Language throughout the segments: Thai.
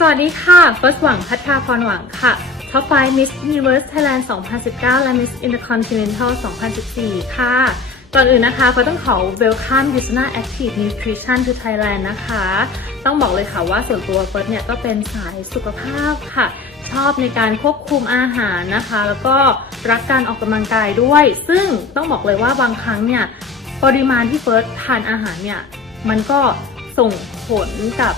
สวัสดีค่ะเฟิร์สหวังพัฒนาพรหวังค่ะ Top 5 Miss Universe Thailand 2019 และ Miss Intercontinental 2014 ค่ะ ก่อนอื่นนะคะเฟิร์สต้องขอ Welcome Yusuna Active Nutrition to Thailand นะคะ ต้องบอกเลยค่ะว่าส่วนตัวเฟิร์สเนี่ยก็เป็นสายสุขภาพค่ะ ชอบในการควบคุมอาหารนะคะ แล้วก็รักการออกกำลังกายด้วย ซึ่งต้องบอกเลยว่าบางครั้งเนี่ยปริมาณที่เฟิร์สทานอาหารเนี่ยมันก็ส่งผลกับ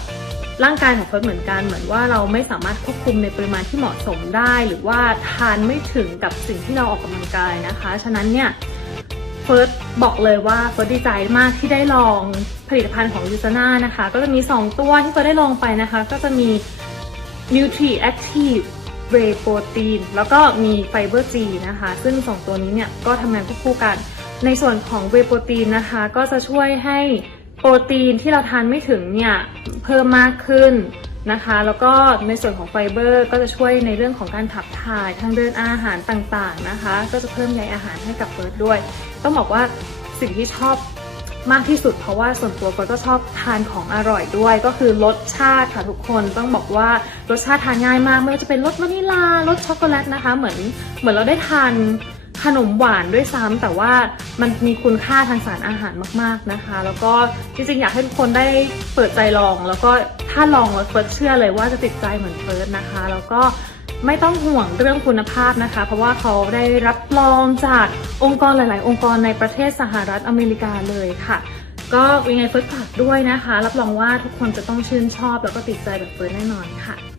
ร่างกายของเฟิร์สเหมือนกันเหมือนว่าเราไม่สามารถควบคุมในปริมาณที่เหมาะสมได้ หรือว่าทานไม่ถึงกับสิ่งที่เราออกกำลังกายนะคะ ฉะนั้นเนี่ยเฟิร์สบอกเลยว่าเฟิร์สดีใจมากที่ได้ลองผลิตภัณฑ์ของยูซาน่านะคะ ก็จะมี 2 ตัวที่เฟิร์สได้ลองไปนะคะ ก็จะมี Nutri Active Whey Protein แล้วก็มี Fiber G นะคะ ซึ่ง 2 ตัวนี้เนี่ยก็ทำงานควบคู่กัน ในส่วนของ Whey Protein นะคะ ก็จะช่วยให้ โปรตีนที่เราทานไม่ถึงเนี่ยเพิ่มมากขึ้นนะคะ แล้วก็ในส่วนของไฟเบอร์ก็จะช่วยในเรื่องของการขับถ่ายทางเดินอาหารต่างๆนะคะ ก็จะเพิ่มใยอาหารให้กับเฟิร์สด้วย ต้องบอกว่าสิ่งที่ชอบมากที่สุดเพราะว่าส่วนตัวเฟิร์สก็ชอบทานของอร่อยด้วย ก็คือรสชาติค่ะทุกคนต้องบอกว่ารสชาติทานง่ายมากไม่ว่าจะเป็นรสวานิลารสช็อกโกแลตนะคะ เหมือนเหมือนเราได้ทาน ขนมหวานด้วยซ้ำแต่ว่ามันมีคุณค่าทางสารอาหารมากๆนะคะ แล้วก็จริงๆอยากให้ทุกคนได้เปิดใจลอง แล้วก็ถ้าลองแล้วเฟิร์สเชื่อเลยว่าจะติดใจเหมือนเฟิร์สนะคะ แล้วก็ไม่ต้องห่วงเรื่องคุณภาพนะคะ เพราะว่าเขาได้รับรองจากองค์กรหลาย ๆ องค์กรในประเทศสหรัฐอเมริกาเลยค่ะ ก็ยังไงเฟิร์สฝากด้วยนะคะ รับรองว่าทุกคนจะต้องชื่นชอบแล้วก็ติดใจแบบเฟิร์สแน่นอนค่ะ